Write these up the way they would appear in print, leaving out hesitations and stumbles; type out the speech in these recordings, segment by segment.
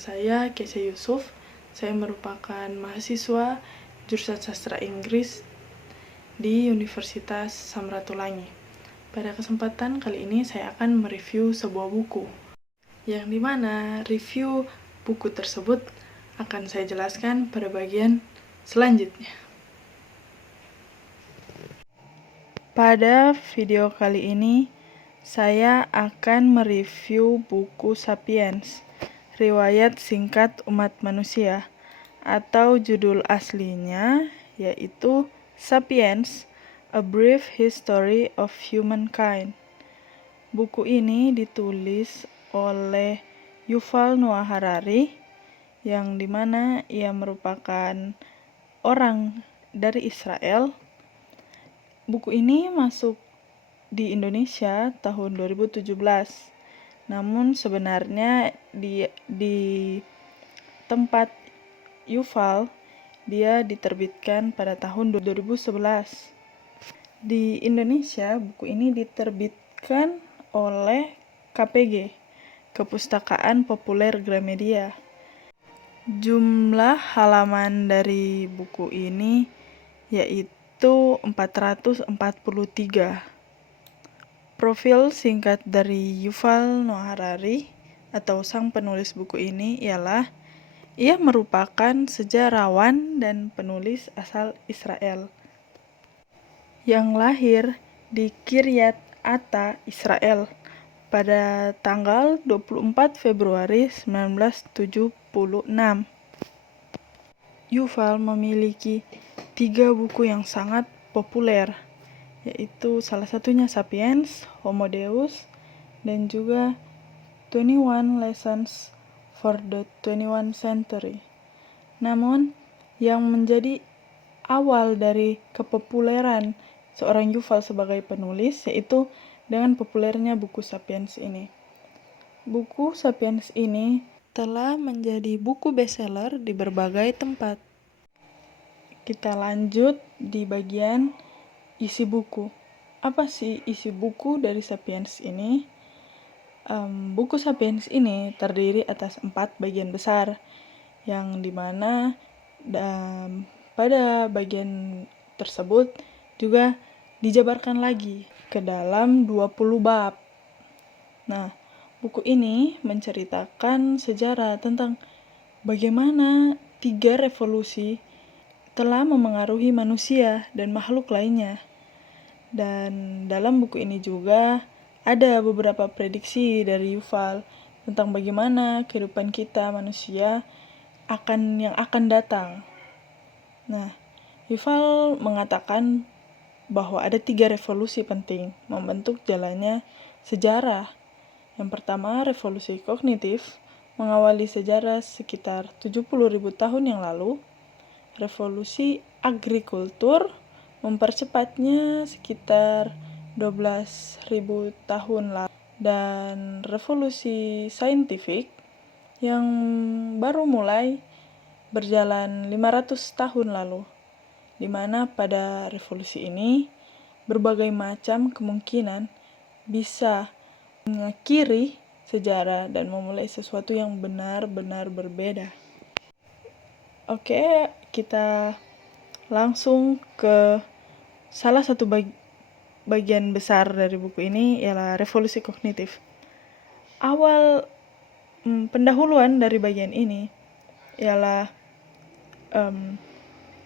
saya Kesha Yusuf. Saya merupakan mahasiswa jurusan Sastra Inggris di Universitas Samratulangi. Pada kesempatan kali ini saya akan mereview sebuah buku, yang dimana review buku tersebut akan saya jelaskan pada bagian selanjutnya. Pada video kali ini, saya akan mereview buku Sapiens, Riwayat Singkat Umat Manusia, atau judul aslinya yaitu Sapiens, A Brief History of Humankind. Buku ini ditulis oleh Yuval Noah Harari, yang dimana ia merupakan orang dari Israel. Buku ini masuk di Indonesia tahun 2017. Namun sebenarnya di tempat Yuval dia diterbitkan pada tahun 2011. Di Indonesia buku ini diterbitkan oleh KPG, Kepustakaan Populer Gramedia. Jumlah halaman dari buku ini yaitu 443. Profil singkat dari Yuval Noah Harari atau sang penulis buku ini ialah ia merupakan sejarawan dan penulis asal Israel yang lahir di Kiryat Ata, Israel pada tanggal 24 Februari 1976. Yuval memiliki 3 buku yang sangat populer, yaitu salah satunya Sapiens, Homo Deus, dan juga 21 Lessons for the 21st Century. Namun, yang menjadi awal dari kepopuleran seorang Yuval sebagai penulis yaitu dengan populernya buku Sapiens ini. Buku Sapiens ini telah menjadi buku bestseller di berbagai tempat. Kita lanjut di bagian isi buku. Apa sih isi buku dari Sapiens ini? Buku Sapiens ini terdiri atas 4 bagian besar, yang dimana pada bagian tersebut juga dijabarkan lagi ke dalam 20 bab. Nah, buku ini menceritakan sejarah tentang bagaimana 3 revolusi telah memengaruhi manusia dan makhluk lainnya. Dan dalam buku ini juga ada beberapa prediksi dari Yuval tentang bagaimana kehidupan kita manusia yang akan datang. Nah, Yuval mengatakan bahwa ada 3 revolusi penting membentuk jalannya sejarah. Yang pertama, revolusi kognitif mengawali sejarah sekitar 70.000 tahun yang lalu. Revolusi agrikultur mempercepatnya sekitar 12.000 tahun lalu. Dan revolusi saintifik yang baru mulai berjalan 500 tahun lalu, di mana pada revolusi ini berbagai macam kemungkinan bisa mengakhiri sejarah dan memulai sesuatu yang benar-benar berbeda. Oke, kita langsung ke salah satu bagian besar dari buku ini, ialah revolusi kognitif. Awal pendahuluan dari bagian ini ialah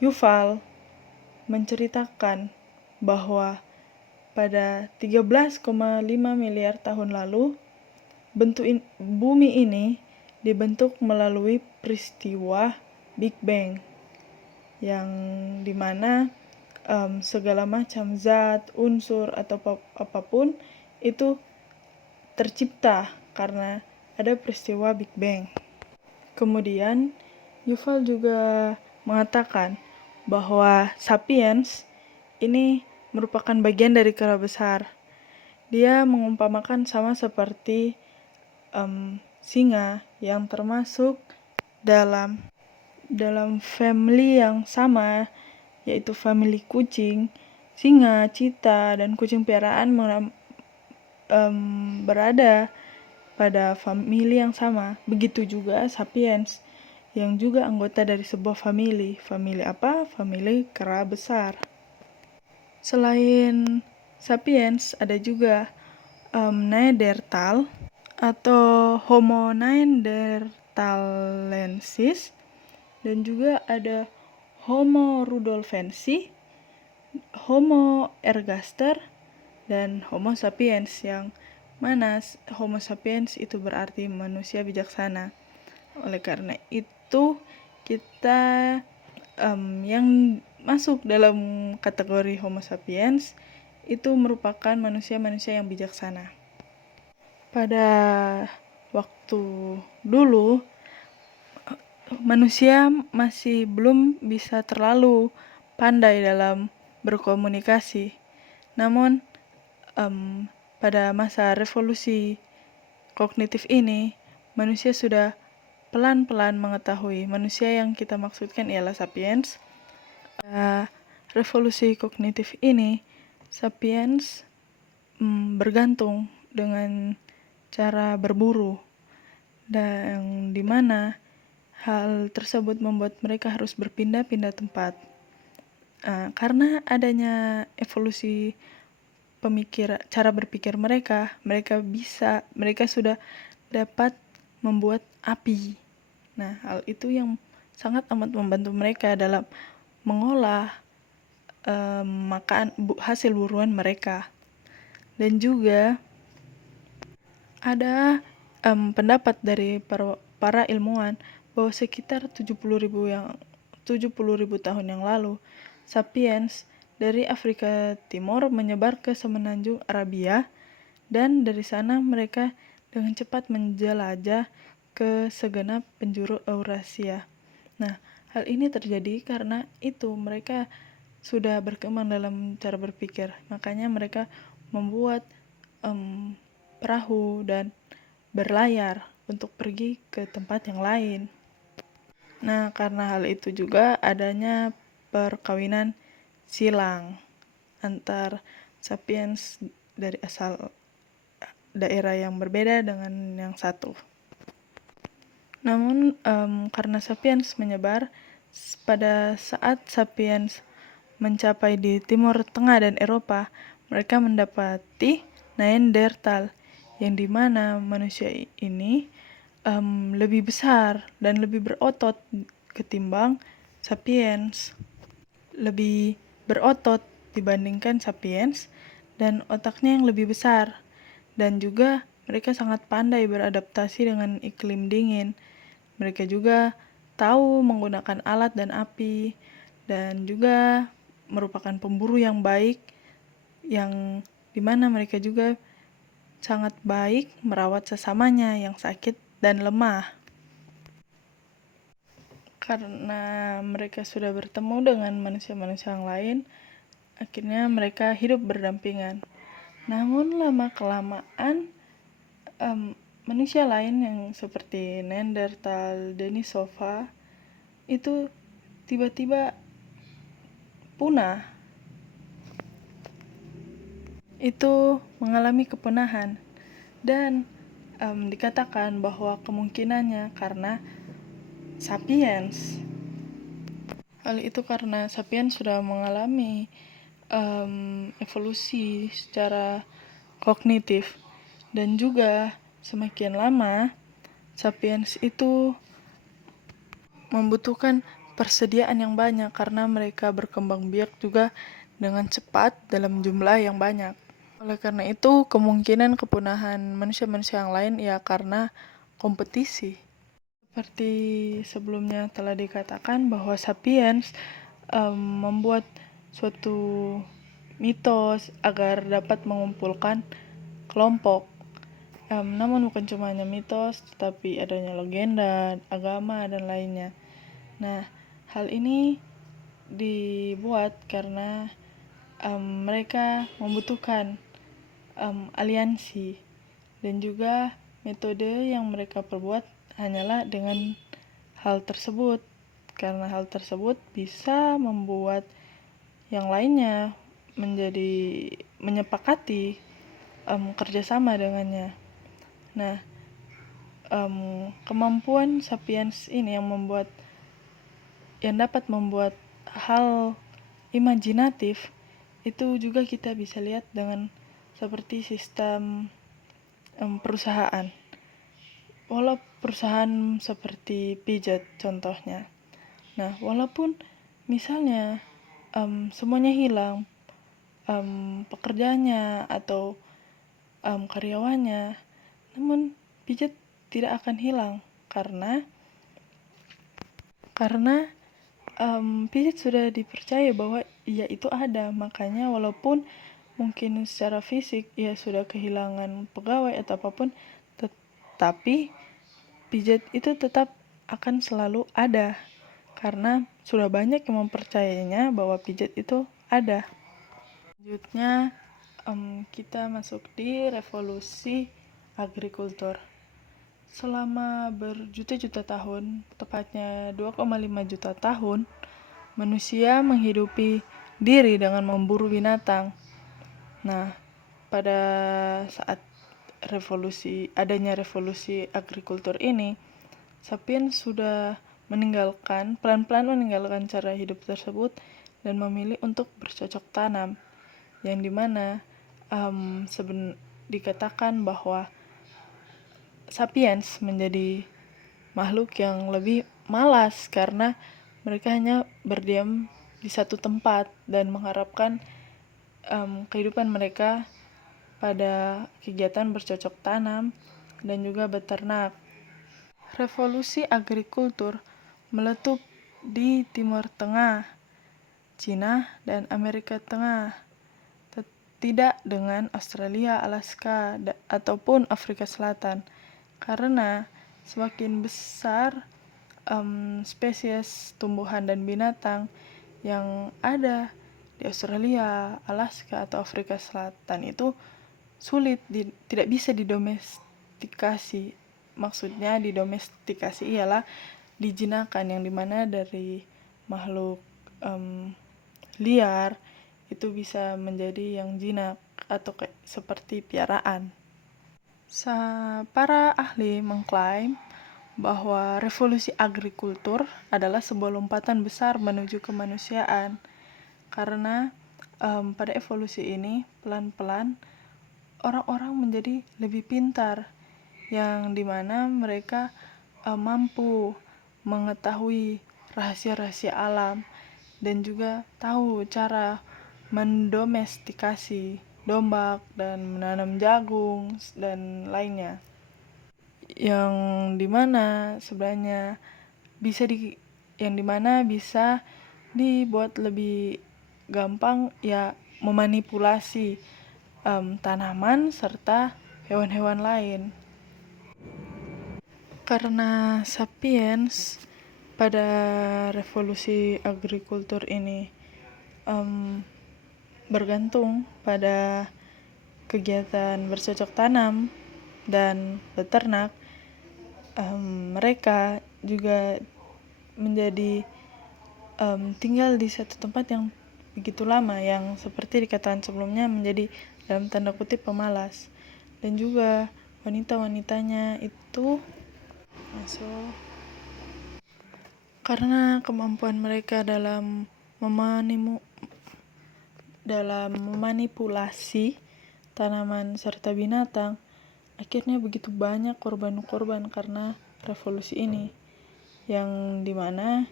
Yuval menceritakan bahwa pada 13,5 miliar tahun lalu bumi ini dibentuk melalui peristiwa Big Bang, yang dimana segala macam zat, unsur, atau apapun itu tercipta karena ada peristiwa Big Bang. Kemudian Yuval juga mengatakan bahwa Sapiens ini merupakan bagian dari kera besar. Dia mengumpamakan sama seperti singa yang termasuk dalam family yang sama, yaitu family kucing. Singa, cheetah, dan kucing piaraan berada pada famili yang sama. Begitu juga sapiens yang juga anggota dari sebuah famili. Famili apa? Famili kera besar. Selain sapiens ada juga Neanderthal atau Homo neanderthalensis, dan juga ada Homo rudolfensis, Homo ergaster, dan Homo sapiens, yang mana Homo sapiens itu berarti manusia bijaksana. Oleh karena itu kita yang masuk dalam kategori Homo sapiens itu merupakan manusia-manusia yang bijaksana. Pada waktu dulu manusia masih belum bisa terlalu pandai dalam berkomunikasi. Namun pada masa revolusi kognitif ini, manusia sudah pelan-pelan mengetahui. Manusia yang kita maksudkan ialah sapiens. Revolusi kognitif ini, sapiens bergantung dengan cara berburu, dan dimana hal tersebut membuat mereka harus berpindah-pindah tempat. Karena adanya evolusi cara berpikir mereka sudah dapat membuat api. Nah, hal itu yang sangat amat membantu mereka dalam mengolah hasil buruan mereka. Dan juga ada pendapat dari para ilmuwan bahwa sekitar 70.000 tahun yang lalu, sapiens dari Afrika Timur menyebar ke semenanjung Arabia, dan dari sana mereka dengan cepat menjelajah ke segenap penjuru Eurasia. Nah, hal ini terjadi karena itu mereka sudah berkembang dalam cara berpikir. Makanya mereka membuat perahu dan berlayar untuk pergi ke tempat yang lain. Nah, karena hal itu juga adanya perkawinan silang antar sapiens dari asal daerah yang berbeda dengan yang satu. Namun karena sapiens menyebar, pada saat sapiens mencapai di Timur Tengah dan Eropa, mereka mendapati Neanderthal, yang dimana manusia ini lebih besar dan lebih berotot ketimbang sapiens. Lebih berotot dibandingkan sapiens, dan otaknya yang lebih besar. Dan juga mereka sangat pandai beradaptasi dengan iklim dingin. Mereka juga tahu menggunakan alat dan api, dan juga merupakan pemburu yang baik, yang dimana mereka juga sangat baik merawat sesamanya yang sakit dan lemah. Karena mereka sudah bertemu dengan manusia-manusia yang lain, akhirnya mereka hidup berdampingan. Namun lama-kelamaan manusia lain yang seperti Neanderthal, Denisova itu tiba-tiba punah. Itu mengalami kepunahan, dan dikatakan bahwa kemungkinannya karena sapiens. Hal itu karena sapiens sudah mengalami evolusi secara kognitif, dan juga semakin lama sapiens itu membutuhkan persediaan yang banyak karena mereka berkembang biak juga dengan cepat dalam jumlah yang banyak. Oleh karena itu, kemungkinan kepunahan manusia-manusia yang lain ya karena kompetisi. Seperti sebelumnya telah dikatakan bahwa sapiens membuat suatu mitos agar dapat mengumpulkan kelompok. Namun bukan cuma hanya mitos, tetapi adanya legenda, agama, dan lainnya. Nah, hal ini dibuat karena mereka membutuhkan aliansi, dan juga metode yang mereka perbuat hanyalah dengan hal tersebut, karena hal tersebut bisa membuat yang lainnya menyepakati kerjasama dengannya. Nah, kemampuan sapiens ini yang dapat membuat hal imajinatif itu juga kita bisa lihat dengan seperti sistem perusahaan. Walau perusahaan seperti pijat contohnya. Nah, walaupun misalnya semuanya hilang, pekerjaannya atau karyawannya, namun pijat tidak akan hilang karena pijat sudah dipercaya bahwa ia itu ada. Makanya walaupun mungkin secara fisik ia sudah kehilangan pegawai atau apapun, tetapi pijat itu tetap akan selalu ada karena sudah banyak yang mempercayainya bahwa pijat itu ada. Selanjutnya kita masuk di revolusi agrikultur. Selama berjuta-juta tahun, tepatnya 2,5 juta tahun, manusia menghidupi diri dengan memburu binatang. Nah, pada saat adanya revolusi agrikultur ini, sapiens sudah pelan-pelan meninggalkan cara hidup tersebut dan memilih untuk bercocok tanam, yang dimana dikatakan bahwa sapiens menjadi makhluk yang lebih malas karena mereka hanya berdiam di satu tempat dan mengharapkan kehidupan mereka pada kegiatan bercocok tanam dan juga beternak. Revolusi agrikultur meletup di Timur Tengah, Cina, dan Amerika Tengah. Tidak dengan Australia, Alaska, ataupun Afrika Selatan. Karena semakin besar spesies tumbuhan dan binatang yang ada di Australia, Alaska, atau Afrika Selatan itu tidak bisa didomestikasi. Maksudnya didomestikasi ialah dijinakan, yang dimana dari makhluk liar itu bisa menjadi yang jinak atau seperti piaraan. Para ahli mengklaim bahwa revolusi agrikultur adalah sebuah lompatan besar menuju kemanusiaan, karena pada evolusi ini pelan-pelan orang-orang menjadi lebih pintar, yang dimana mereka mampu mengetahui rahasia-rahasia alam dan juga tahu cara mendomestikasi domba dan menanam jagung dan lainnya, yang dimana sebenarnya bisa dibuat lebih gampang, ya, memanipulasi tanaman serta hewan-hewan lain. Karena sapiens pada revolusi agrikultur ini bergantung pada kegiatan bercocok tanam dan beternak, mereka juga menjadi tinggal di satu tempat yang begitu lama, yang seperti dikatakan sebelumnya menjadi dalam tanda kutip pemalas. Dan juga wanita-wanitanya itu karena kemampuan mereka dalam memanipulasi tanaman serta binatang, akhirnya begitu banyak korban-korban karena revolusi ini, yang dimana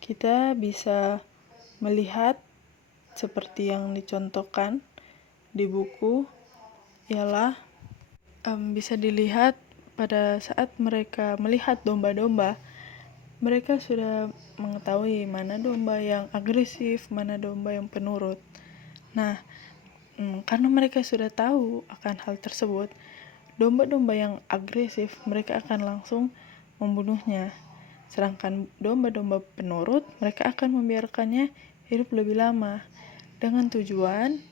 kita bisa melihat seperti yang dicontohkan di buku, ialah bisa dilihat pada saat mereka melihat domba-domba, mereka sudah mengetahui mana domba yang agresif, mana domba yang penurut. Nah, karena mereka sudah tahu akan hal tersebut, domba-domba yang agresif mereka akan langsung membunuhnya. Sedangkan domba-domba penurut mereka akan membiarkannya hidup lebih lama, dengan tujuan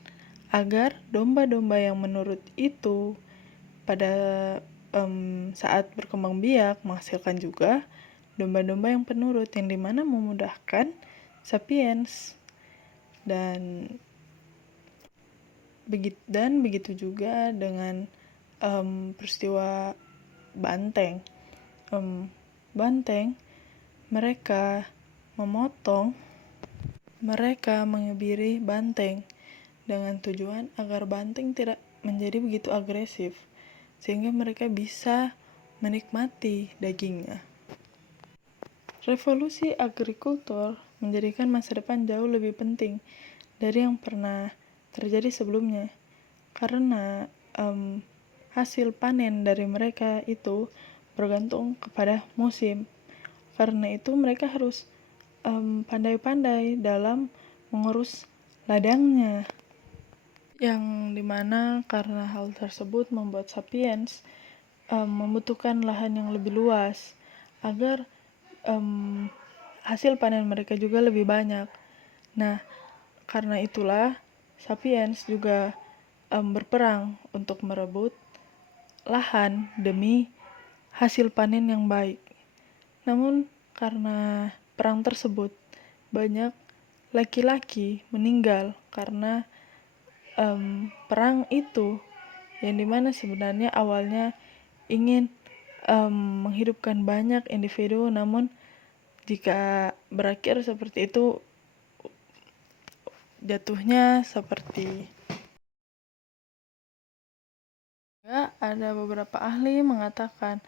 agar domba-domba yang menurut itu pada saat berkembang biak menghasilkan juga domba-domba yang penurut, yang dimana memudahkan sapiens. Dan begitu juga dengan peristiwa banteng. banteng, mereka mengebiri banteng dengan tujuan agar banteng tidak menjadi begitu agresif, sehingga mereka bisa menikmati dagingnya. Revolusi agrikultur menjadikan masa depan jauh lebih penting dari yang pernah terjadi sebelumnya, karena hasil panen dari mereka itu bergantung kepada musim. Karena itu mereka harus pandai-pandai dalam mengurus ladangnya, yang dimana karena hal tersebut membuat sapiens membutuhkan lahan yang lebih luas agar hasil panen mereka juga lebih banyak. Nah, karena itulah sapiens juga berperang untuk merebut lahan demi hasil panen yang baik. Namun karena perang tersebut, banyak laki-laki meninggal karena perang itu, yang dimana sebenarnya awalnya ingin menghidupkan banyak individu, namun jika berakhir seperti itu, jatuhnya seperti ada beberapa ahli mengatakan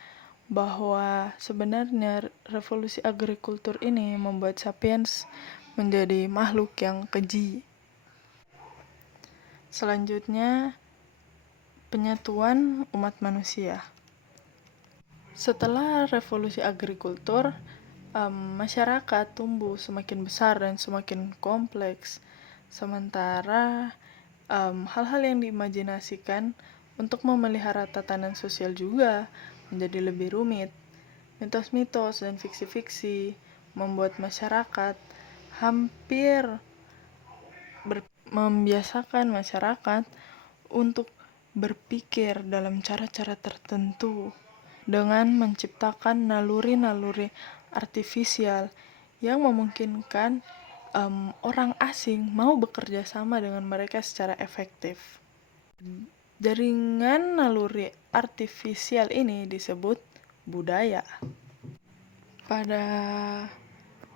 bahwa sebenarnya revolusi agrikultur ini membuat sapiens menjadi makhluk yang keji. Selanjutnya, penyatuan umat manusia. Setelah revolusi agrikultur, masyarakat tumbuh semakin besar dan semakin kompleks, sementara hal-hal yang diimajinasikan untuk memelihara tatanan sosial juga menjadi lebih rumit. Mitos-mitos dan fiksi-fiksi membuat masyarakat membiasakan masyarakat untuk berpikir dalam cara-cara tertentu dengan menciptakan naluri-naluri artifisial yang memungkinkan orang asing mau bekerja sama dengan mereka secara efektif. Jaringan naluri artifisial ini disebut budaya. Pada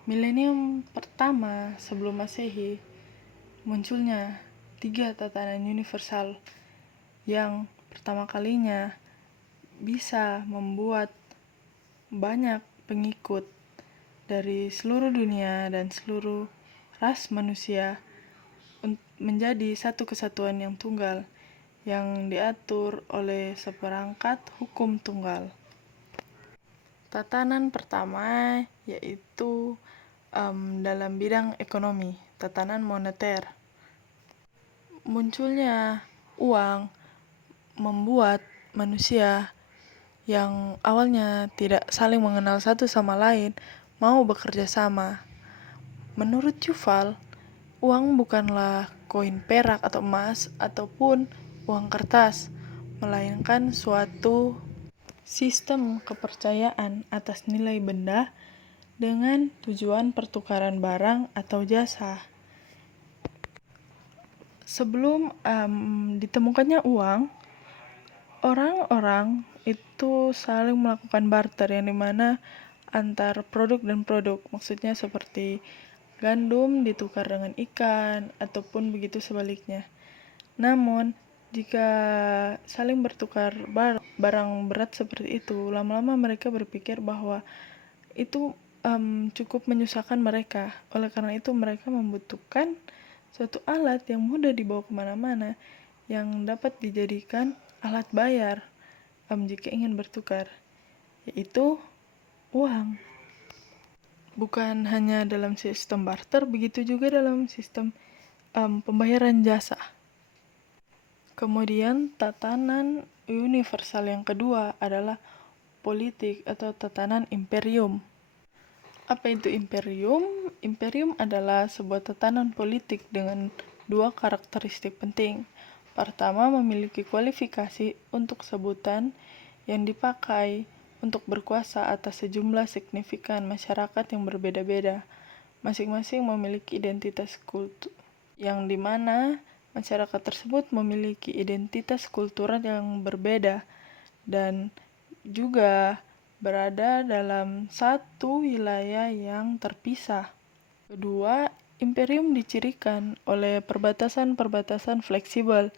milenium pertama sebelum Masehi, munculnya 3 tatanan universal yang pertama kalinya bisa membuat banyak pengikut dari seluruh dunia dan seluruh ras manusia menjadi satu kesatuan yang tunggal, yang diatur oleh seperangkat hukum tunggal. Tatanan pertama yaitu dalam bidang ekonomi, tatanan moneter. Munculnya uang membuat manusia yang awalnya tidak saling mengenal satu sama lain mau bekerja sama. Menurut Yuval, uang bukanlah koin perak atau emas ataupun uang kertas, melainkan suatu sistem kepercayaan atas nilai benda dengan tujuan pertukaran barang atau jasa. Sebelum ditemukannya uang, orang-orang itu saling melakukan barter, yang dimana antar produk dan produk, maksudnya seperti gandum ditukar dengan ikan ataupun begitu sebaliknya. Namun jika saling bertukar barang berat seperti itu, lama-lama mereka berpikir bahwa itu cukup menyusahkan mereka. Oleh karena itu mereka membutuhkan suatu alat yang mudah dibawa kemana-mana, yang dapat dijadikan alat bayar jika ingin bertukar, yaitu uang. Bukan hanya dalam sistem barter, begitu juga dalam sistem pembayaran jasa. Kemudian tatanan universal yang kedua adalah politik atau tatanan imperium. Apa itu imperium? Imperium adalah sebuah tatanan politik dengan 2 karakteristik penting. Pertama, memiliki kualifikasi untuk sebutan yang dipakai untuk berkuasa atas sejumlah signifikan masyarakat yang berbeda-beda. Masing-masing memiliki identitas kultur, yang dimana masyarakat tersebut memiliki identitas kultural yang berbeda dan juga berada dalam satu wilayah yang terpisah. Kedua, imperium dicirikan oleh perbatasan-perbatasan fleksibel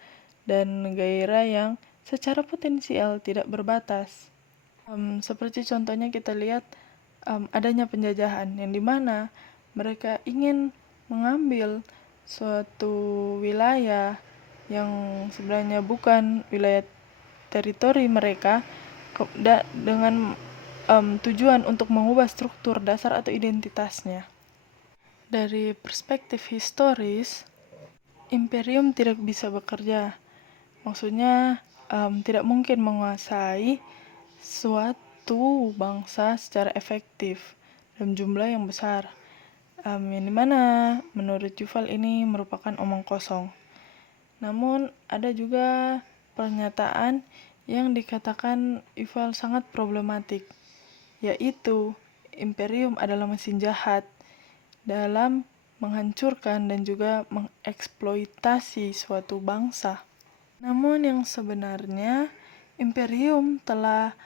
dan gairah yang secara potensial tidak berbatas. Seperti contohnya kita lihat adanya penjajahan yang dimana mereka ingin mengambil suatu wilayah yang sebenarnya bukan wilayah teritori mereka dengan tujuan untuk mengubah struktur dasar atau identitasnya. Dari perspektif historis, imperium tidak bisa bekerja. Maksudnya tidak mungkin menguasai suatu bangsa secara efektif dalam jumlah yang besar. Yang dimana menurut Yuval ini merupakan omong kosong. Namun ada juga pernyataan yang dikatakan Yuval sangat problematik, yaitu imperium adalah mesin jahat dalam menghancurkan dan juga mengeksploitasi suatu bangsa. Namun yang sebenarnya imperium telah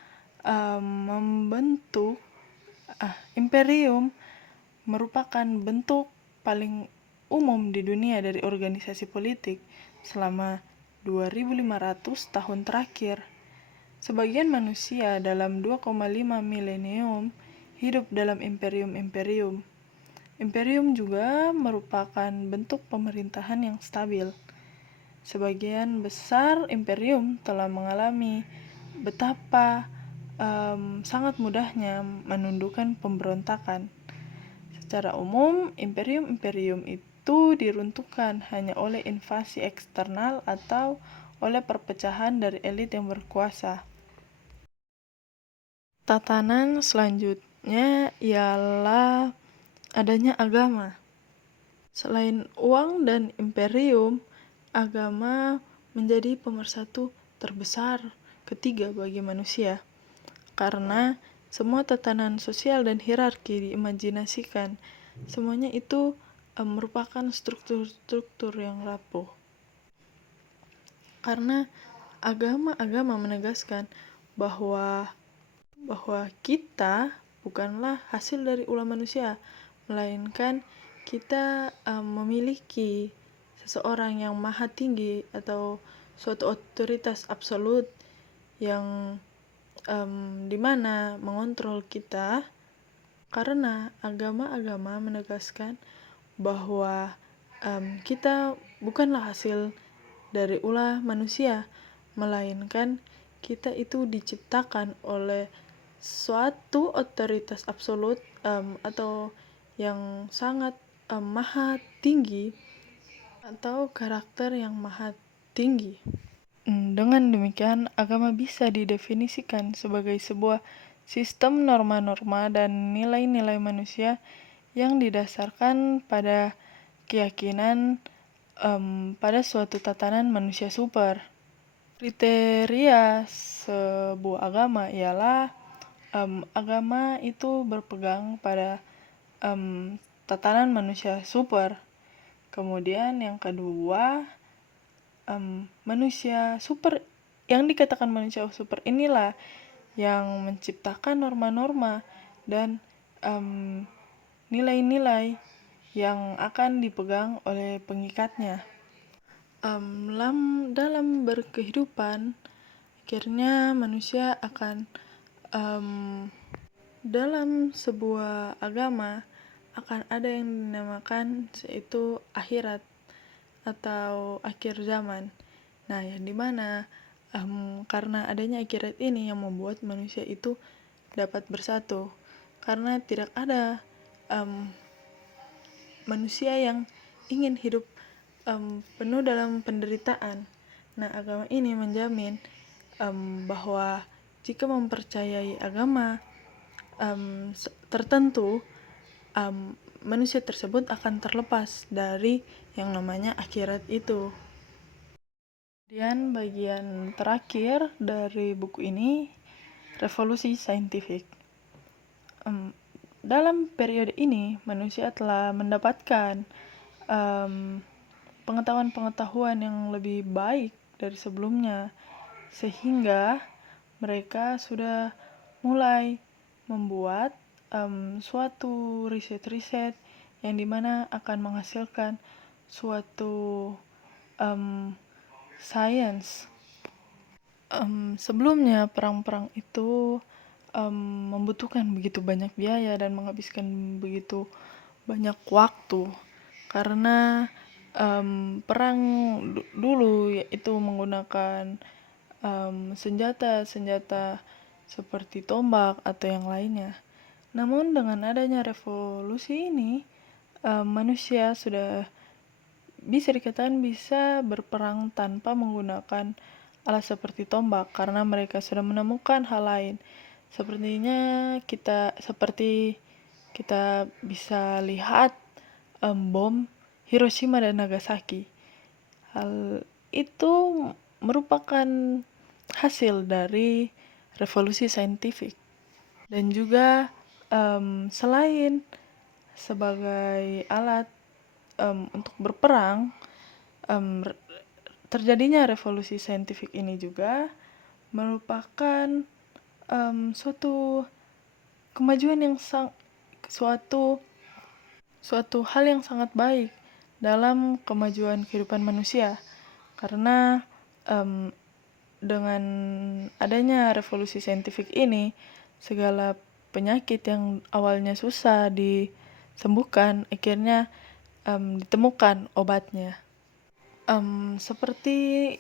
imperium merupakan bentuk paling umum di dunia dari organisasi politik selama 2500 tahun terakhir. Sebagian manusia dalam 2,5 milenium hidup dalam imperium-imperium. Imperium juga merupakan bentuk pemerintahan yang stabil. Sebagian besar imperium telah mengalami betapa sangat mudahnya menundukkan pemberontakan. Secara umum, imperium-imperium itu diruntuhkan hanya oleh invasi eksternal atau oleh perpecahan dari elit yang berkuasa. Tatanan selanjutnya ialah adanya agama. Selain uang dan imperium, agama menjadi pemersatu terbesar ketiga bagi manusia, karena semua tatanan sosial dan hierarki diimajinasikan. Semuanya itu merupakan struktur-struktur yang rapuh. Karena agama menegaskan bahwa kita bukanlah hasil dari ulah manusia, melainkan kita memiliki seseorang yang maha tinggi atau suatu otoritas absolut yang dimana mengontrol kita, karena agama-agama menegaskan bahwa kita bukanlah hasil dari ulah manusia, melainkan kita itu diciptakan oleh suatu otoritas absolut atau yang sangat maha tinggi atau karakter yang maha tinggi. Dengan demikian, agama bisa didefinisikan sebagai sebuah sistem norma-norma dan nilai-nilai manusia yang didasarkan pada keyakinan pada suatu tatanan manusia super. Kriteria sebuah agama ialah agama itu berpegang pada tatanan manusia super. Kemudian yang kedua, manusia super, yang dikatakan manusia super inilah yang menciptakan norma-norma dan nilai-nilai yang akan dipegang oleh pengikatnya. Dalam berkehidupan, akhirnya manusia akan dalam sebuah agama akan ada yang dinamakan yaitu akhirat atau akhir zaman. Nah, yang dimana karena adanya akhirat ini yang membuat manusia itu dapat bersatu, karena tidak ada manusia yang ingin hidup penuh dalam penderitaan. Nah, agama ini menjamin bahwa jika mempercayai agama tertentu, manusia tersebut akan terlepas dari yang namanya akhirat itu. Kemudian bagian terakhir dari buku ini, revolusi saintifik. Dalam periode ini, manusia telah mendapatkan pengetahuan-pengetahuan yang lebih baik dari sebelumnya, sehingga mereka sudah mulai membuat suatu riset-riset yang dimana akan menghasilkan suatu science. Sebelumnya perang-perang itu membutuhkan begitu banyak biaya dan menghabiskan begitu banyak waktu, karena perang dulu yaitu menggunakan senjata-senjata seperti tombak atau yang lainnya. Namun dengan adanya revolusi ini, manusia sudah bisa dikatakan bisa berperang tanpa menggunakan alat seperti tombak, karena mereka sudah menemukan hal lain. Seperti kita bisa lihat bom Hiroshima dan Nagasaki. Hal itu merupakan hasil dari revolusi saintifik. Dan juga selain sebagai alat untuk berperang, terjadinya revolusi saintifik ini juga merupakan suatu kemajuan yang suatu hal yang sangat baik dalam kemajuan kehidupan manusia, karena dengan adanya revolusi saintifik ini, segala penyakit yang awalnya susah disembuhkan akhirnya ditemukan obatnya. Seperti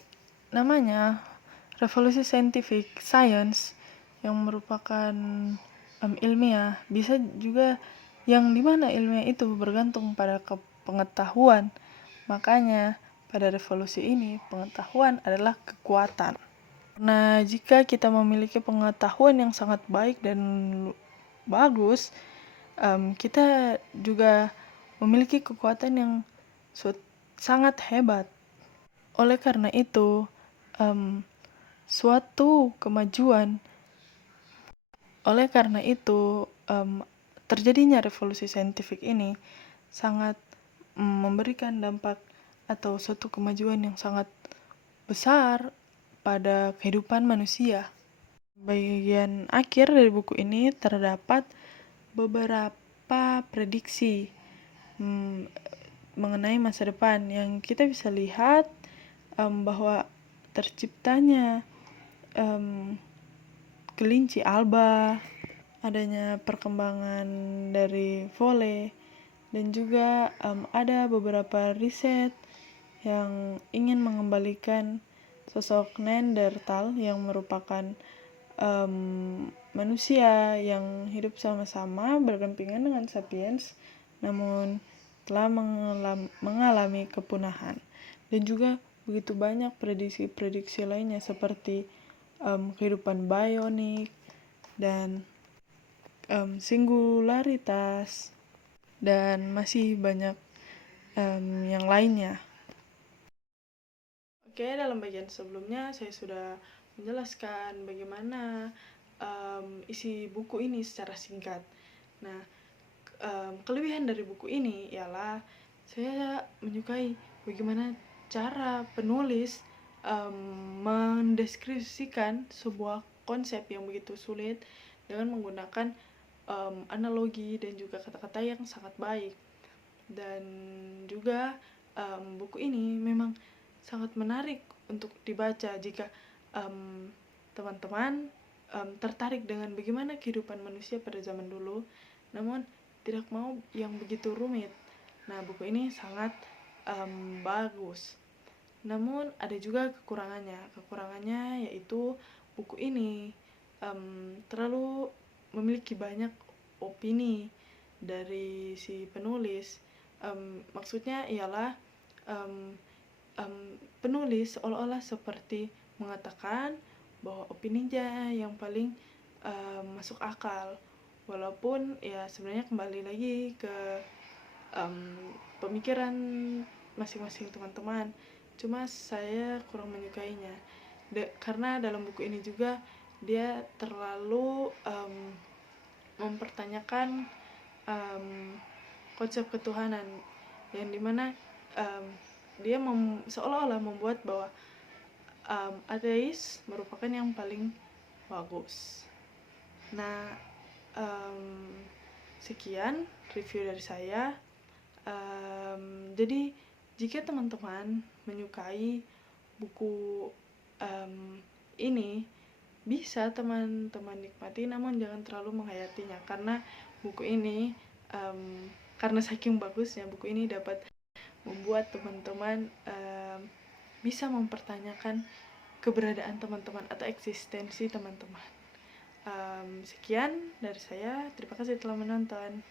namanya, revolusi saintifik, science, yang merupakan ilmiah, bisa juga yang dimana ilmiah itu bergantung pada pengetahuan. Makanya pada revolusi ini pengetahuan adalah kekuatan. Nah, jika kita memiliki pengetahuan yang sangat baik dan bagus, kita juga memiliki kekuatan yang sangat hebat. Oleh karena itu, terjadinya revolusi saintifik ini sangat memberikan dampak atau suatu kemajuan yang sangat besar pada kehidupan manusia. Bagian akhir dari buku ini terdapat beberapa prediksi mengenai masa depan yang kita bisa lihat bahwa terciptanya kelinci alba, adanya perkembangan dari vole, dan juga ada beberapa riset yang ingin mengembalikan sosok Neanderthal yang merupakan manusia yang hidup sama-sama berdampingan dengan sapiens, namun telah mengalami kepunahan. Dan juga begitu banyak prediksi-prediksi lainnya seperti kehidupan bionik dan singularitas, dan masih banyak yang lainnya. Oke, dalam bagian sebelumnya saya sudah menjelaskan bagaimana isi buku ini secara singkat. Nah, kelebihan dari buku ini ialah saya menyukai bagaimana cara penulis mendeskripsikan sebuah konsep yang begitu sulit dengan menggunakan analogi dan juga kata-kata yang sangat baik. Dan juga buku ini memang sangat menarik untuk dibaca jika teman-teman tertarik dengan bagaimana kehidupan manusia pada zaman dulu, namun tidak mau yang begitu rumit. Nah, buku ini sangat bagus. Namun ada juga kekurangannya yaitu buku ini terlalu memiliki banyak opini dari si penulis. Maksudnya ialah penulis seolah-olah seperti mengatakan bahwa opininya yang paling masuk akal, walaupun ya sebenarnya kembali lagi ke pemikiran masing-masing teman-teman. Cuma saya kurang menyukainya karena dalam buku ini juga dia terlalu mempertanyakan konsep ketuhanan, yang dimana dia seolah-olah membuat bahwa ateis merupakan yang paling bagus. Nah, Sekian review dari saya. Jadi jika teman-teman menyukai buku ini, bisa teman-teman nikmati, namun jangan terlalu menghayatinya, karena buku ini karena saking bagusnya buku ini dapat membuat teman-teman bisa mempertanyakan keberadaan teman-teman atau eksistensi teman-teman. Sekian dari saya, terima kasih telah menonton.